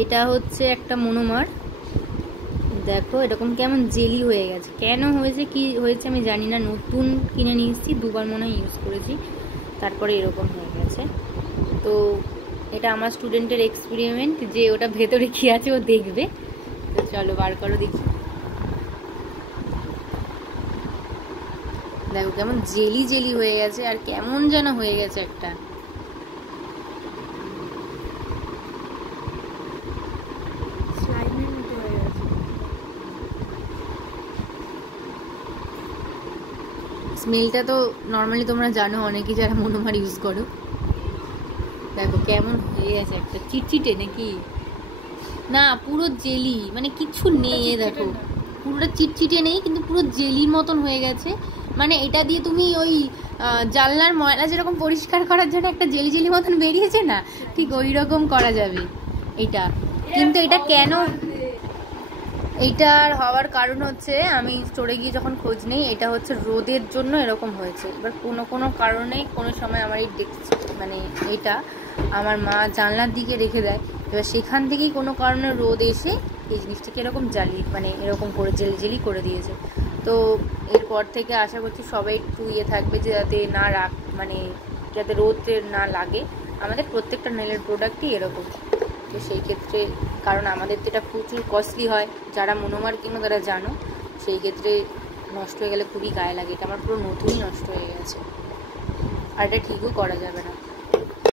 এটা হচ্ছে একটা মনোমার, দেখো এরকম কেমন জেলি হয়ে গেছে। কেন হয়েছে কি হয়েছে আমি জানি না, নতুন কিনে নিয়ে এসেছি, দুবার মনে হয় ইউজ করেছি, তারপরে এরকম হয়ে গেছে। তো এটা আমার স্টুডেন্টের এক্সপেরিমেন্ট, যে ওটা ভেতরে কি আছে ও দেখবে। তো চলো বার করো দেখি। দেখো কেমন জেলি জেলি হয়ে গেছে, আর কেমন যেন হয়ে গেছে একটা। স্মেলটা তো নর্মালি তোমরা জানো অনেকেই যারা মনোমার ইউজ করো। দেখো কেমন হয়ে গেছে একটা, চিটচিটে নাকি না পুরো জেলি, মানে কিছু নেই। দেখো পুরোটা চিটচিটে নেই, কিন্তু পুরো জেলির মতন হয়ে গেছে। মানে এটা দিয়ে তুমি ওই জানলার ময়লা যেরকম পরিষ্কার করার জন্য একটা জেলি জেলি মতন বেরিয়েছে না, ঠিক ওই রকম করা যাবে এটা। কিন্তু এটা কেন, এইটার হওয়ার কারণ হচ্ছে আমি স্টোরে গিয়ে যখন খোঁজ নিই, এটা হচ্ছে রোদের জন্য এরকম হয়েছে। এবার কোনো কোনো কারণে কোনো সময় আমার এই মানে এইটা আমার মা জানলার দিকে রেখে দেয়, এবার সেখান থেকেই কোনো কারণে রোদ এসে এই জিনিসটাকে এরকম জ্বালি মানে এরকম করে জেলি জেলি করে দিয়েছে। তো এরপর থেকে আশা করছি সবাই একটু থাকবে যে যাতে না মানে যাতে রোদে না লাগে। আমাদের প্রত্যেকটা নেলের প্রোডাক্টই এরকম। তো সেই ক্ষেত্রে কারণ আমাদের তো এটা প্রচুর কস্টলি হয়, যারা মনোমার কিনো তারা জানো, সেই ক্ষেত্রে নষ্ট হয়ে গেলে খুবই গায়ে লাগে। এটা আমার পুরো নতুনই নষ্ট হয়ে গেছে, আর এটা ঠিকও করা যাবে না।